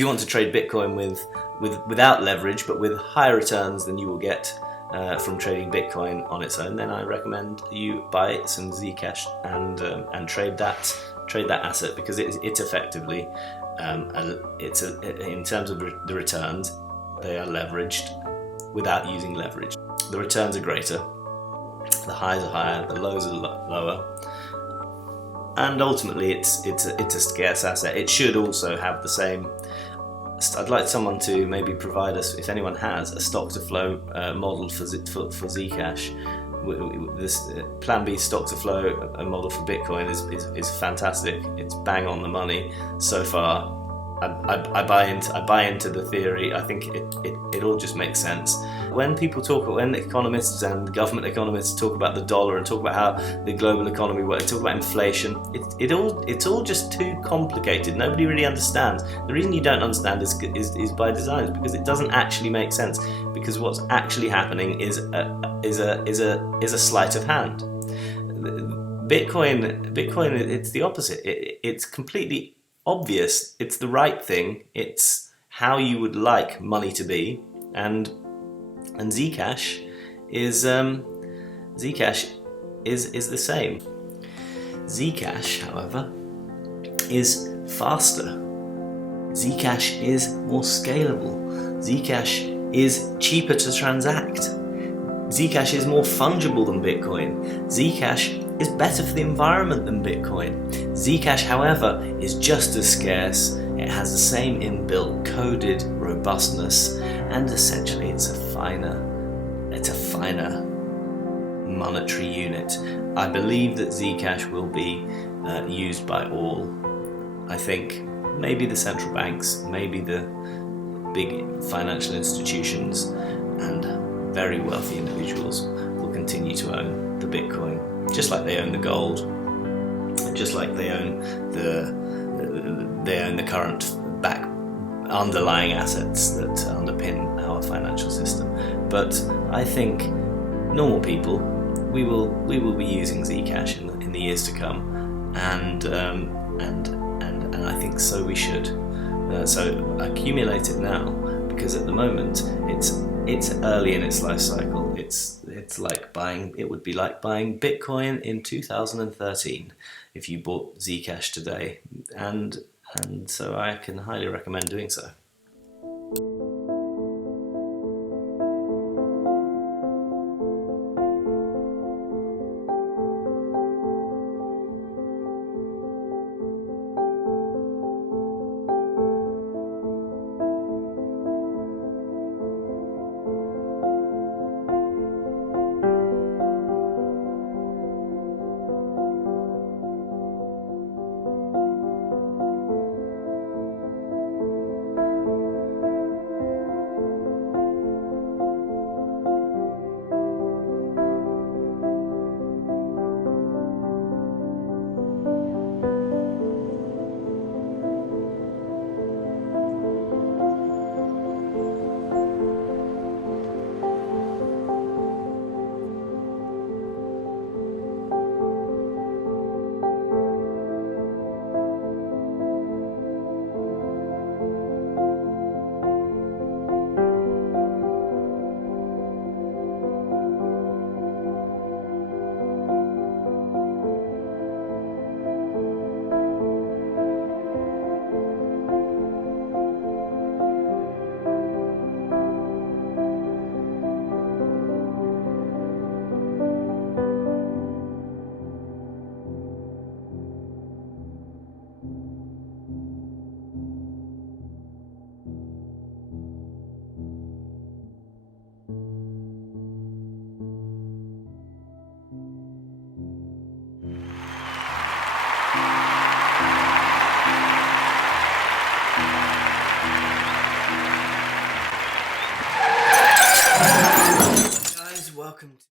you want to trade Bitcoin without leverage, but with higher returns than you will get from trading Bitcoin on its own, then I recommend you buy some Zcash and trade that asset, because it's effectively in terms of the returns, they are leveraged without using leverage. The returns are greater, the highs are higher, the lows are lower, and ultimately it's a scarce asset. It should also have the same. I'd like someone to maybe provide us, if anyone has, a stock to flow model for Zcash. This Plan B stock to flow model for Bitcoin is fantastic. It's bang on the money so far. I buy into the theory. I think it all just makes sense. When economists and government economists talk about the dollar and talk about how the global economy works, talk about inflation, it's all just too complicated. Nobody really understands. The reason you don't understand is by design, is because it doesn't actually make sense. Because what's actually happening is a sleight of hand. Bitcoin, it's the opposite. It's completely obvious. It's the right thing. It's how you would like money to be, and Zcash is the same. Zcash, however, is faster. Zcash is more scalable. Zcash is cheaper to transact. Zcash is more fungible than Bitcoin. Zcash is better for the environment than Bitcoin. Zcash, however, is just as scarce. It has the same inbuilt coded robustness, and essentially it's a finer monetary unit. I believe that Zcash will be used by all. I think maybe the central banks, maybe the big financial institutions, and very wealthy individuals will continue to own the Bitcoin, just like they own the gold, just like they own the current underlying assets that underpin our financial system. But I think normal people, we will be using Zcash in the years to come, and I think so we should. So accumulate it now, because at the moment it's early in its life cycle. It would be like buying Bitcoin in 2013 if you bought Zcash today, and so I can highly recommend doing so. Welcome to